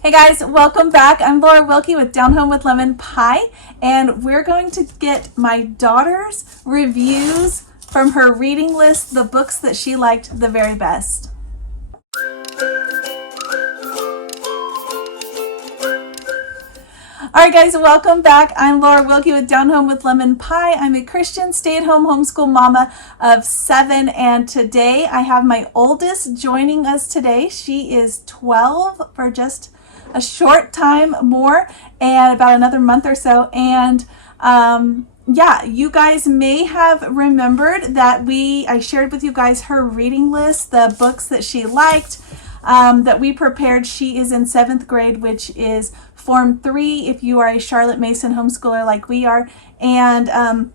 Hey guys, welcome back. I'm Laura Wilkie with Down Home with Lemon Pie, and we're going to get my daughter's reviews from her reading list, the books that she liked the very best. All right, guys, welcome back. I'm Laura Wilkie with Down Home with Lemon Pie. I'm a Christian stay-at-home homeschool mama of 7, and today I have my oldest joining us today. She is 12 for just a short time more and about another month or so. And yeah, you guys may have remembered that I shared with you guys her reading list, the books that she liked, that we prepared. She is in 7th grade, which is Form 3 if you are a Charlotte Mason homeschooler like we are. And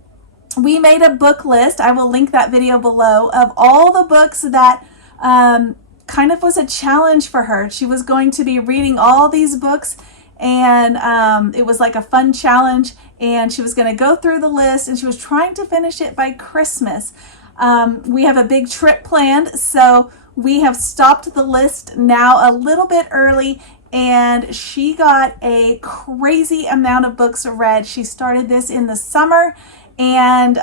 we made a book list. I will link that video below of all the books that kind of was a challenge for her. She was going to be reading all these books, and it was like a fun challenge, and she was going to go through the list, and she was trying to finish it by Christmas. We have a big trip planned, so we have stopped the list now a little bit early, and she got a crazy amount of books read. She started this in the summer, and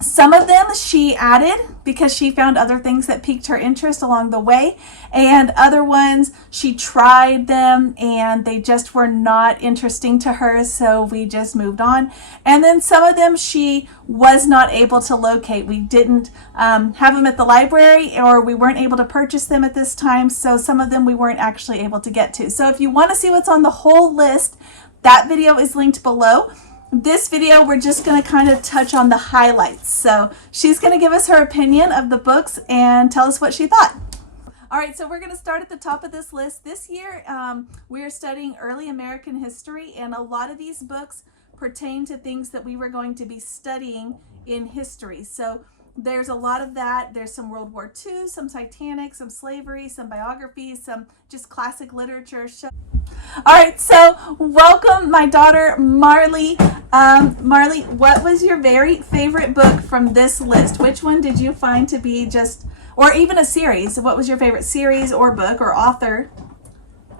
some of them she added because she found other things that piqued her interest along the way, and other ones she tried them and they just were not interesting to her, so we just moved on. And then some of them she was not able to locate. We didn't have them at the library, or we weren't able to purchase them at this time, so some of them we weren't actually able to get to. So if you want to see what's on the whole list, that video is linked below. This video, we're just going to kind of touch on the highlights. So she's going to give us her opinion of the books and tell us what she thought. All right, so we're going to start at the top of this list. This year, we are studying early American history, and a lot of these books pertain to things that we were going to be studying in history. So there's a lot of that. There's some World War II, some Titanic, some slavery, some biographies, some just classic literature. All right, so welcome my daughter Marley. Marley, what was your very favorite book from this list? Which one did you find to be just, or even a series? What was your favorite series or book or author?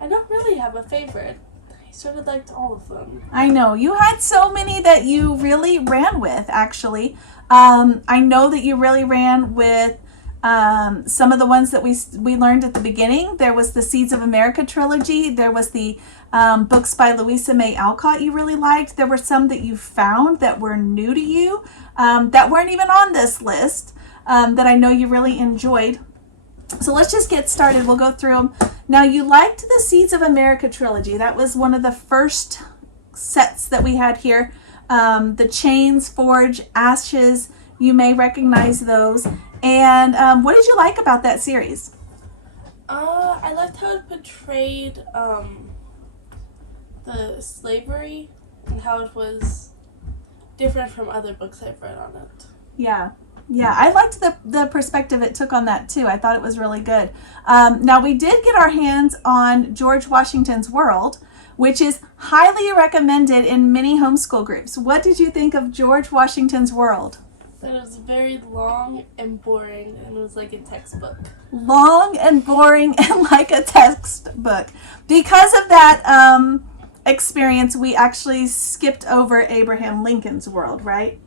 I don't really have a favorite. I sort of liked all of them. I know, you had so many that you really ran with, actually. I know that you really ran with some of the ones that we learned at the beginning. There was the Seeds of America trilogy. There was the books by Louisa May Alcott you really liked. There were some that you found that were new to you, that weren't even on this list, that I know you really enjoyed. So let's just get started. We'll go through them. Now, you liked the Seeds of America trilogy. That was one of the first sets that we had here. The Chains, Forge, Ashes, you may recognize those. And what did you like about that series? I liked how it portrayed the slavery and how it was different from other books I've read on it. Yeah, I liked the perspective it took on that too. I thought it was really good. Now, we did get our hands on George Washington's World, which is highly recommended in many homeschool groups. What did you think of George Washington's World? That it was very long and boring, and it was like a textbook. Long and boring and like a textbook. Because of that experience, we actually skipped over Abraham Lincoln's World, right?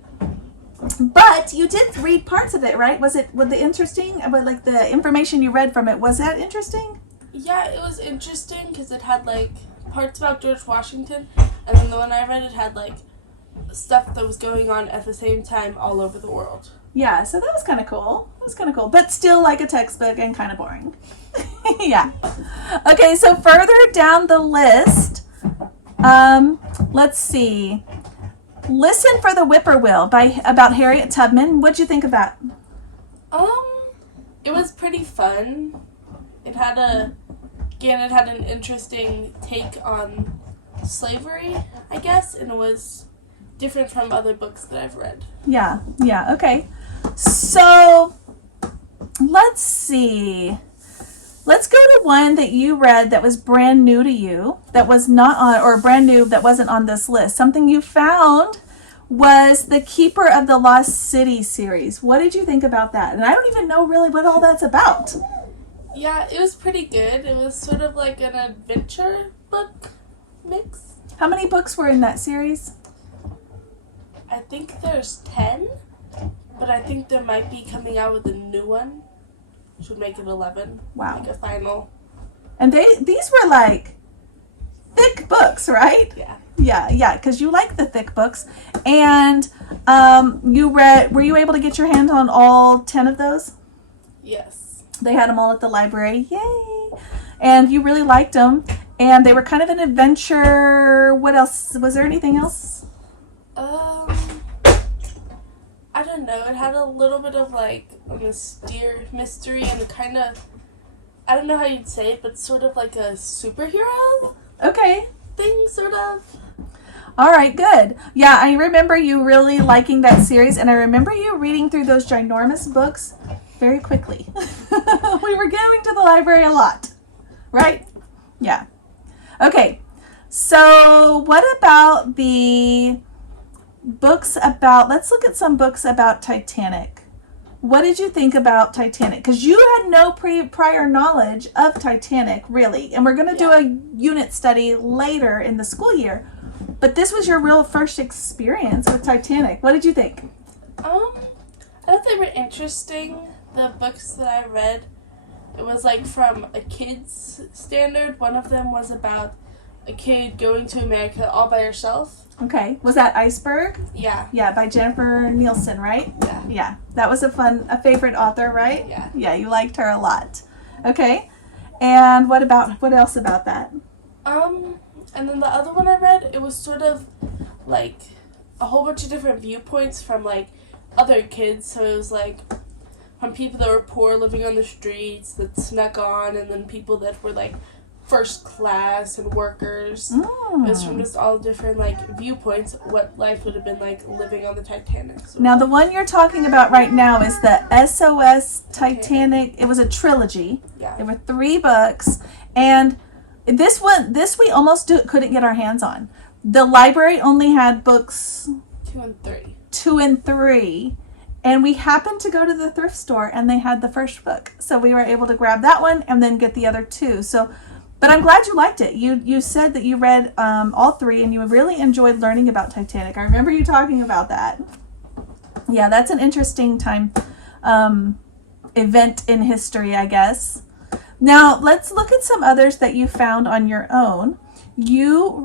But you did read parts of it, right? Was the interesting? Like the information you read from it, was that interesting? Yeah, it was interesting because it had like parts about George Washington, and then the one I read, it had like stuff that was going on at the same time all over the world. Yeah, so that was kind of cool. It was kind of cool, but still like a textbook and kind of boring. Yeah. Okay, so further down the list, let's see. Listen for the Whippoorwill about Harriet Tubman. What'd you think of that? It was pretty fun. It had an interesting take on slavery, I guess, and it was different from other books that I've read. Yeah, okay. So, let's see. Let's go to one that you read that was brand new to you, that was not on, or brand new that wasn't on this list. Something you found was the Keeper of the Lost City series. What did you think about that? And I don't even know really what all that's about. Yeah, it was pretty good. It was sort of like an adventure book mix. How many books were in that series? I think there's 10, but I think there might be coming out with a new one, which would make it 11. Wow. Like a final. And these were like thick books, right? Yeah. Yeah, because you like the thick books. And were you able to get your hands on all 10 of those? Yes. They had them all at the library. Yay! And you really liked them. And they were kind of an adventure. What else? Was there anything else? I don't know. It had a little bit of like a mystery and kind of, I don't know how you'd say it, but sort of like a superhero Okay. thing, sort of. All right, good. Yeah, I remember you really liking that series, and I remember you reading through those ginormous books very quickly. We were going to the library a lot, right? Yeah. Okay, so what about the books about, let's look at some books about Titanic. What did you think about Titanic? Because you had no prior knowledge of Titanic, really. And we're going to do a unit study later in the school year. But this was your real first experience with Titanic. What did you think? I thought they were interesting. The books that I read, it was like from a kid's standard. One of them was about a kid going to America all by herself. Okay. Was that Iceberg? Yeah. Yeah, by Jennifer Nielsen, right? Yeah. Yeah. That was a favorite author, right? Yeah. Yeah, you liked her a lot. Okay. And what else about that? And then the other one I read, it was sort of like a whole bunch of different viewpoints from like other kids. So it was like from people that were poor living on the streets that snuck on, and then people that were like first class and workers. It was from just all different like viewpoints what life would have been like living on the Titanic. So Now the one you're talking about right now is the SOS Titanic. It was a trilogy. yeah. There were 3 books, and this we almost couldn't get our hands on. The library only had books 2 and 3. 2 and 3, and we happened to go to the thrift store and they had the first book, so we were able to grab that one and then get the other 2. So, but I'm glad you liked it. You said that you read all 3 and you really enjoyed learning about Titanic. I remember you talking about that. Yeah, that's an interesting time event in history, I guess. Now, let's look at some others that you found on your own. You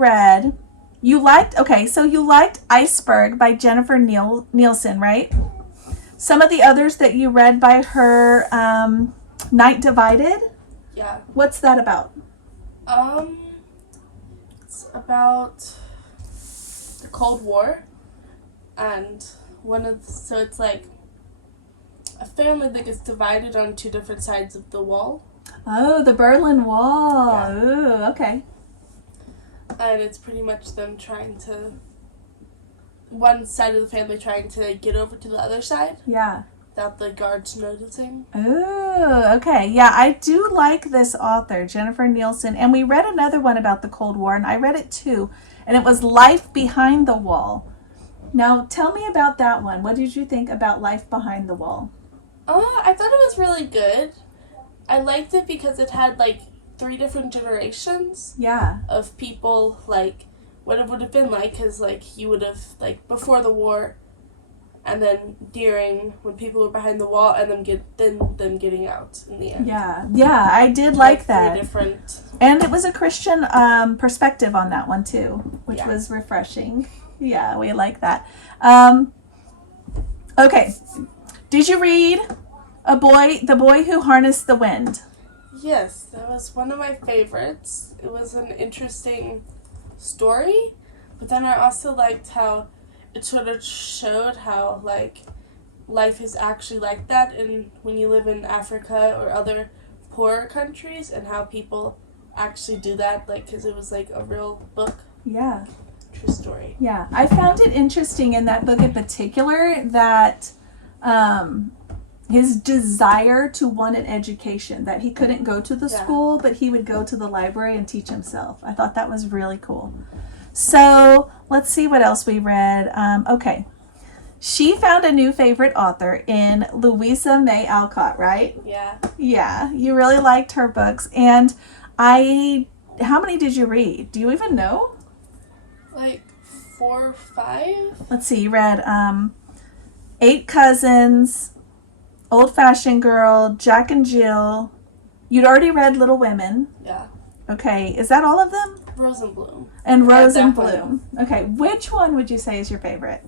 liked Iceberg by Jennifer Nielsen, right? Some of the others that you read by her, Night Divided. Yeah. What's that about? It's about the Cold War, and so it's like a family that gets divided on 2 different sides of the wall. Oh, the Berlin Wall. Yeah. Ooh, okay. And it's pretty much them one side of the family trying to get over to the other side Yeah. without the guards noticing. Ooh, okay. Yeah, I do like this author, Jennifer Nielsen. And we read another one about the Cold War, and I read it too. And it was Life Behind the Wall. Now, tell me about that one. What did you think about Life Behind the Wall? I thought it was really good. I liked it because it had like 3 different generations Yeah. of people, like what it would have been like, because like you would have like before the war, and then during when people were behind the wall, and then them getting out in the end. Yeah, I did like that. 3 different. And it was a Christian perspective on that one too, which Yeah. was refreshing. Yeah, we like that. Okay, did you read The Boy Who Harnessed the Wind? Yes, that was one of my favorites. It was an interesting story, but then I also liked how it sort of showed how like life is actually like that, and when you live in Africa or other poorer countries, and how people actually do that, like because it was like a real book. Yeah. True story. Yeah, I found it interesting in that book in particular that his desire to want an education, that he couldn't go to the school, but he would go to the library and teach himself. I thought that was really cool. So let's see what else we read. Okay. She found a new favorite author in Louisa May Alcott, right? Yeah. Yeah, you really liked her books. And how many did you read? Do you even know? Like 4 or 5. Let's see, you read Eight Cousins, Old Fashioned Girl, Jack and Jill. You'd already read Little Women. Yeah. Okay, is that all of them? Rose and Bloom. And Rose and definitely. Bloom. Okay, which one would you say is your favorite?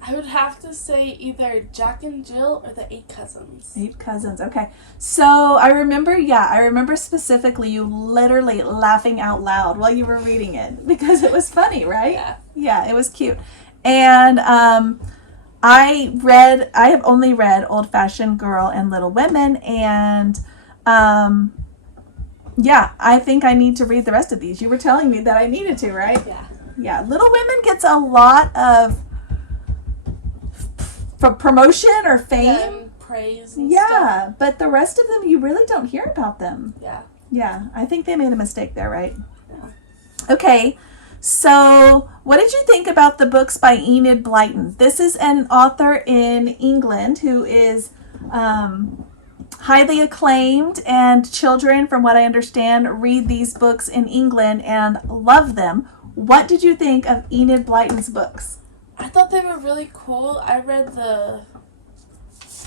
I would have to say either Jack and Jill or the Eight Cousins. Eight Cousins. Okay. So I remember specifically you literally laughing out loud while you were reading it because it was funny, right? Yeah. Yeah, it was cute. And I have only read Old Fashioned Girl and Little Women, and yeah, I think I need to read the rest of these. You were telling me that I needed to, right? Yeah. Yeah, Little Women gets a lot of for promotion or fame. Yeah, and praise and stuff. Yeah, but the rest of them, you really don't hear about them. Yeah. Yeah, I think they made a mistake there, right? Yeah. Okay, so what did you think about the books by Enid Blyton? This is an author in England who is highly acclaimed, and children, from what I understand, read these books in England and love them. What did you think of Enid Blyton's books? I thought they were really cool. I read the...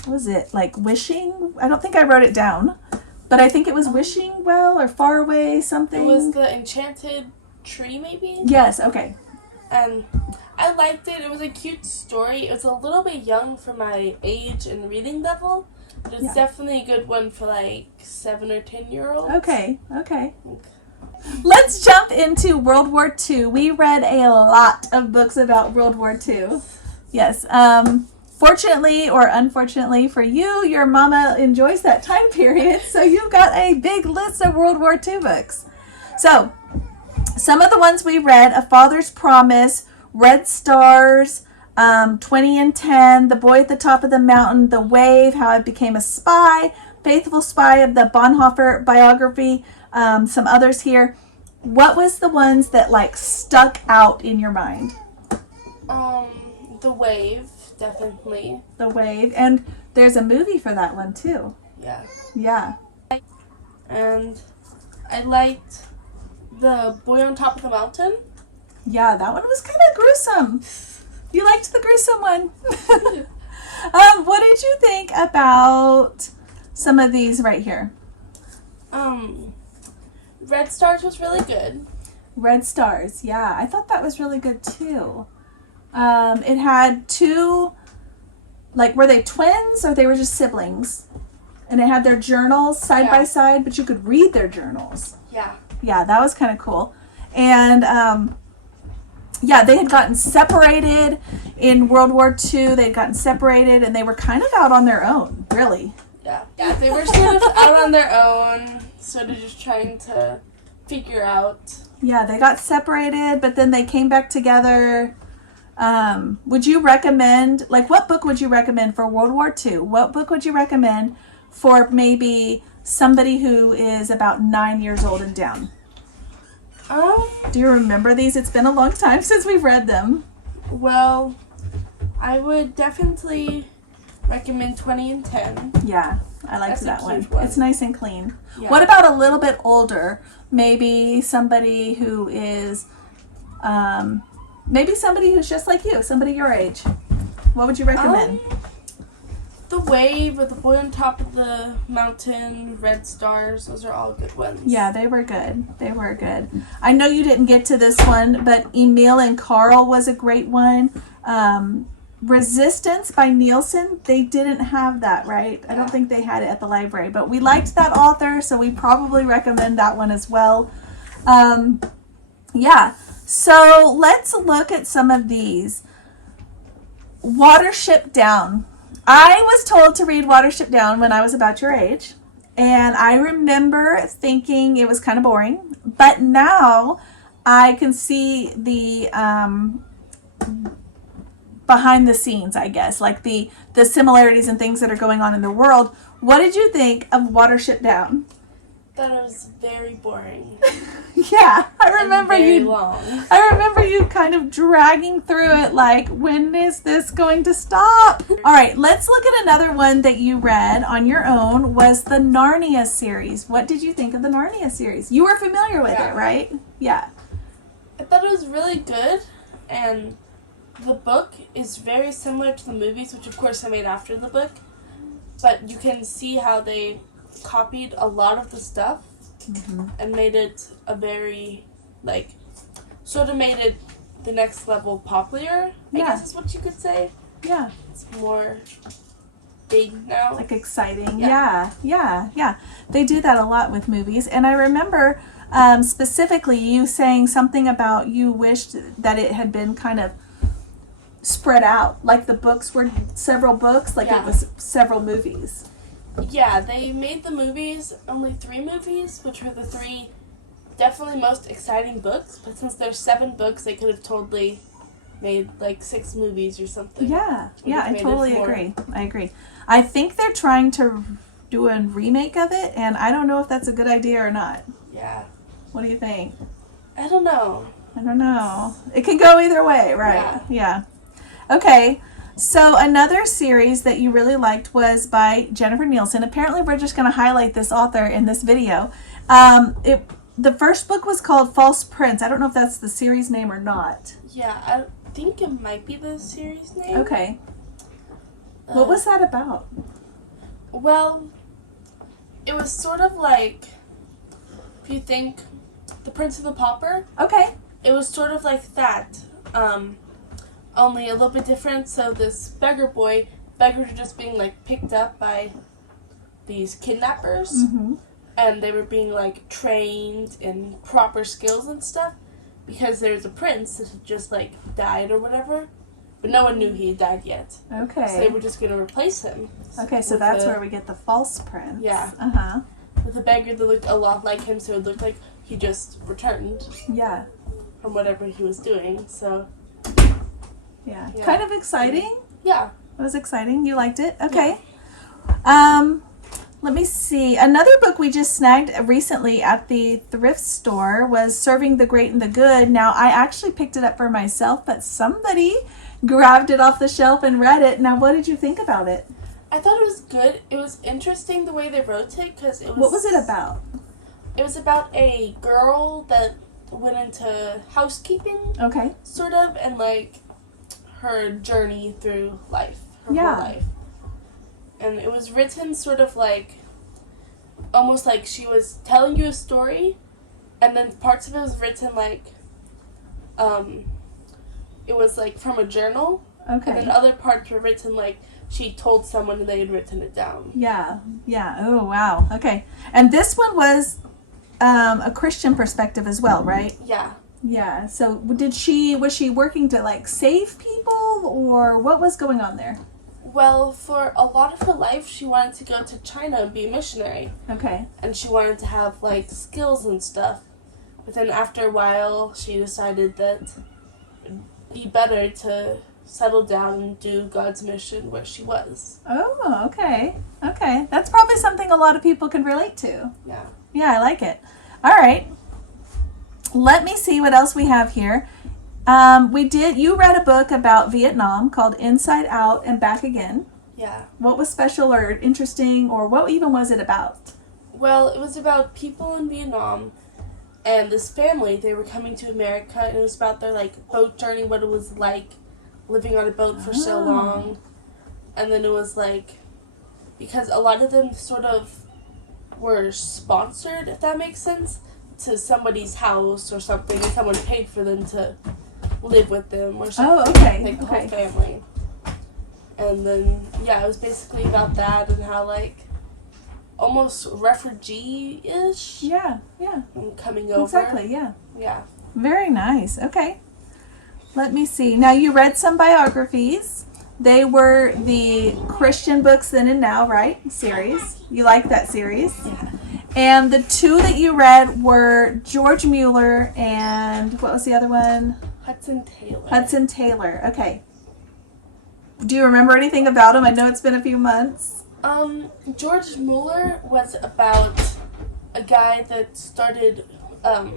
What was it, like Wishing? I don't think I wrote it down, but I think it was Wishing Well or Far Away something. It was the Enchanted Tree, maybe? Yes, okay. And I liked it. It was a cute story. It was a little bit young for my age and reading level, but it's definitely a good one for like 7 or 10-year-olds. Okay. Let's jump into World War II. We read a lot of books about World War II. Yes. Fortunately or unfortunately for you, your mama enjoys that time period, so you've got a big list of World War II books. So, some of the ones we read: A Father's Promise, Red Stars, 20 and 10, The Boy at the Top of the Mountain, The Wave, How I Became a Spy, Faithful Spy of the Bonhoeffer biography, some others here. What was the ones that like stuck out in your mind? The Wave, definitely. The Wave, and there's a movie for that one too. Yeah. Yeah. And I liked The Boy on Top of the Mountain. Yeah, that one was kind of gruesome. You liked the gruesome one. What did you think about some of these right here? Red Stars was really good. Red Stars, yeah. I thought that was really good too. It had two, like, were they twins or they were just siblings? And it had their journals side by side, but you could read their journals. Yeah. Yeah, that was kind of cool. And yeah, they had gotten separated in World War II. They had gotten separated, and they were kind of out on their own, really. Yeah. Yeah, they were sort of out on their own, sort of just trying to figure out. Yeah, they got separated, but then they came back together. Would you recommend, like, what book would you recommend for World War II? What book would you recommend for maybe somebody who is about 9 years old and down? Do you remember these? It's been a long time since we've read them. Well, I would definitely recommend 20 and 10. Yeah, I liked That's a that one. cute one. It's nice and clean. Yeah. What about a little bit older? Maybe somebody who is, maybe somebody who's just like you, somebody your age. What would you recommend? The Wave with The Boy on Top of the Mountain, Red Stars, those are all good ones. Yeah, they were good. They were good. I know you didn't get to this one, but Emil and Carl was a great one. Resistance by Nielsen, they didn't have that, right? I don't think they had it at the library, but we liked that author, so we probably recommend that one as well. Yeah, so let's look at some of these. Watership Down. I was told to read Watership Down when I was about your age, and I remember thinking it was kind of boring, but now I can see the behind the scenes, I guess, like the similarities and things that are going on in the world. What did you think of Watership Down? thought it was very boring. Yeah, I remember and very you. long. I remember you kind of dragging through it like, when is this going to stop? All right, let's look at another one that you read on your own was the Narnia series. What did you think of the Narnia series? You were familiar with it, right? Yeah. I thought it was really good, and the book is very similar to the movies, which of course I made after the book, but you can see how they copied a lot of the stuff and made it a very, like, sort of made it the next level popular, I guess is what you could say. Yeah. It's more big now. Like exciting. Yeah. They do that a lot with movies. And I remember specifically you saying something about you wished that it had been kind of spread out. Like the books were several books, like it was several movies. Yeah, they made the movies, only 3 movies, which were the 3 definitely most exciting books. But since there's 7 books, they could have totally made like 6 movies or something. Yeah, I totally agree. I agree. I think they're trying to do a remake of it, and I don't know if that's a good idea or not. Yeah. What do you think? I don't know. It can go either way, right? Yeah. Okay. So another series that you really liked was by Jennifer Nielsen. Apparently, we're just going to highlight this author in this video. The first book was called False Prince. I don't know if that's the series name or not. Yeah, I think it might be the series name. Okay. What was that about? Well, it was sort of like, if you think The Prince and the Pauper. Okay. It was sort of like that. Only a little bit different. So this beggars are just being like picked up by these kidnappers, and they were being like trained in proper skills and stuff because there's a prince that had just like died or whatever, but no one knew he died yet. Okay. So they were just gonna replace him. Okay, so that's where we get the false prince. Yeah. With a beggar that looked a lot like him, so it looked like he just returned. Yeah. From whatever he was doing. So. Yeah. Kind of exciting. Yeah. It was exciting. You liked it? Okay. Yeah. Let me see. Another book we just snagged recently at the thrift store was Serving the Great and the Good. Now, I actually picked it up for myself, but somebody grabbed it off the shelf and read it. Now, what did you think about it? I thought it was good. It was interesting the way they wrote it because it was... What was it about? It was about a girl that went into housekeeping. Okay. Sort of, and like her journey through life. Her whole life. And it was written sort of like, almost like she was telling you a story, and then parts of it was written like, it was like from a journal. Okay. And then other parts were written like she told someone and they had written it down. Yeah. Oh, wow. Okay. And this one was a Christian perspective as well, right? Yeah. Yeah. So was she working to like save people, or what was going on there? Well, for a lot of her life, she wanted to go to China and be a missionary. Okay. And she wanted to have, like, skills and stuff. But then after a while, she decided that it'd be better to settle down and do God's mission where she was. Oh, okay. Okay. That's probably something a lot of people can relate to. Yeah. Yeah, I like it. All right. Let me see what else we have here. You read a book about Vietnam called Inside Out and Back Again. Yeah. What was special or interesting, or what even was it about? Well, it was about people in Vietnam and this family. They were coming to America, and it was about their, like, boat journey, what it was like living on a boat for so long. And then it was, like, because a lot of them sort of were sponsored, if that makes sense, to somebody's house or something, and someone paid for them to live with them or something. Oh, okay. Like the whole family. And then, yeah, it was basically about that and how, like, almost refugee-ish. Yeah. And coming over. Exactly, yeah. Yeah. Very nice. Okay. Let me see. Now, you read some biographies. They were the Christian Books Then and Now, right? Series. You like that series? Yeah. And the 2 that you read were George Mueller and what was the other one? Hudson Taylor. Okay. Do you remember anything about him? I know it's been a few months. George Mueller was about a guy that started, I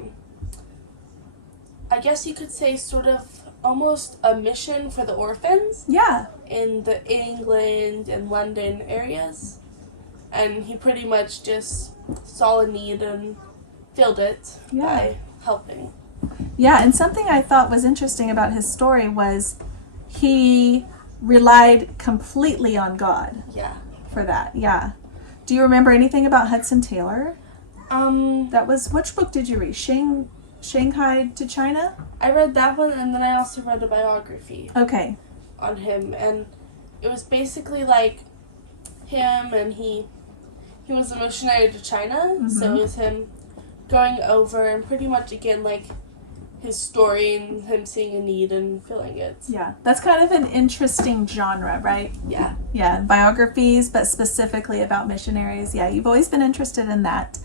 guess you could say, sort of almost a mission for the orphans. Yeah. In the England and London areas. And he pretty much just saw a need and filled it by helping. Yeah, and something I thought was interesting about his story was he relied completely on God. Yeah. For that, yeah. Do you remember anything about Hudson Taylor? That was, which book did you read? Shanghai to China? I read that one, and then I also read a biography. Okay. On him, and it was basically like him, and he was a missionary to China, so it was him going over and pretty much again like his story and him seeing a need and filling it. Yeah, that's kind of an interesting genre, right? Yeah. Yeah, biographies, but specifically about missionaries. Yeah, you've always been interested in that.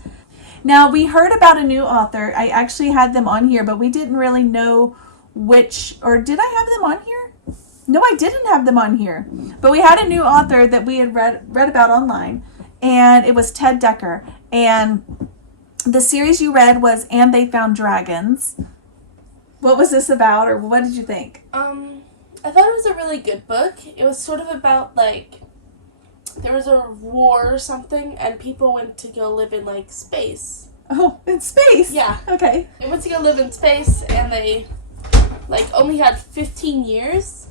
Now, we heard about a new author. I actually had them on here, but we didn't really know which, or did I have them on here? No, I didn't have them on here. But we had a new author that we had read about online, and it was Ted Decker. And the series you read was And They Found Dragons. What was this about, or what did you think? I thought it was a really good book. It was sort of about, like, there was a war or something, and people went to go live in, like, space. Oh, in space? Yeah. Okay. They went to go live in space, and they, like, only had 15 years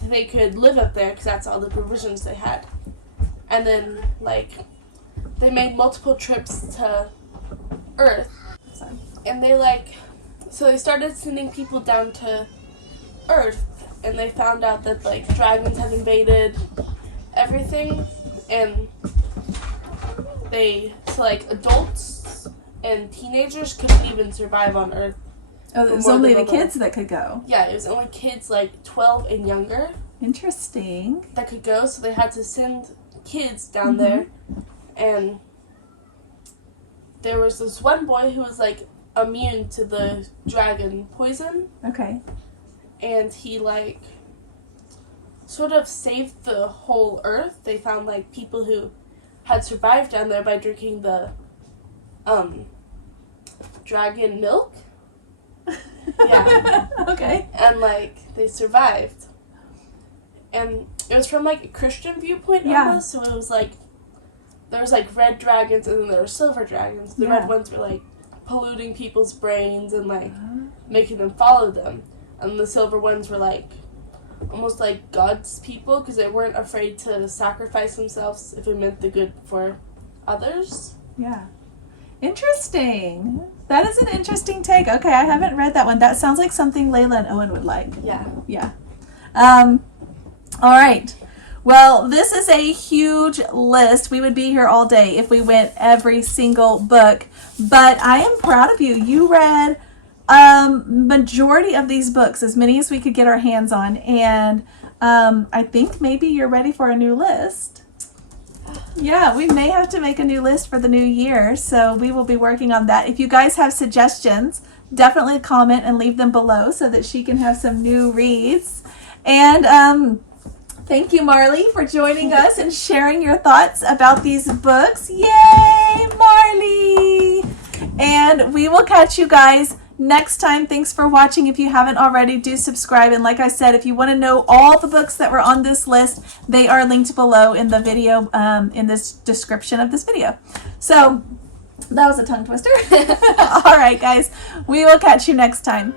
that they could live up there, because that's all the provisions they had. And then, like, they made multiple trips to Earth. And they, like, so they started sending people down to Earth, and they found out that, like, dragons had invaded everything, and so, like, adults and teenagers couldn't even survive on Earth. Oh, it was only the kids that could go. Yeah, it was only kids, like, 12 and younger. Interesting. That could go, so they had to send kids down there, and there was this one boy who was, like, immune to the dragon poison. Okay. And he, like, sort of saved the whole Earth. They found, like, people who had survived down there by drinking the dragon milk. Yeah. Okay. And, like, they survived. And it was from, like, a Christian viewpoint almost, so it was, like, there was, like, red dragons and then there were silver dragons. The red ones were, like, polluting people's brains and, like, making them follow them. And the silver ones were, like, almost like God's people because they weren't afraid to sacrifice themselves if it meant the good for others. Yeah. Interesting. That is an interesting take. Okay, I haven't read that one. That sounds like something Layla and Owen would like. Yeah. Yeah. All right. Well, this is a huge list. We would be here all day if we went every single book. But I am proud of you. You read majority of these books, as many as we could get our hands on. And I think maybe you're ready for a new list. Yeah, we may have to make a new list for the new year. So we will be working on that. If you guys have suggestions, definitely comment and leave them below so that she can have some new reads. And thank you, Marley, for joining us and sharing your thoughts about these books. Yay, Marley! And we will catch you guys next time. Thanks for watching. If you haven't already, do subscribe. And like I said, if you want to know all the books that were on this list, they are linked below in the video, in this description of this video. So that was a tongue twister. All right, guys, we will catch you next time.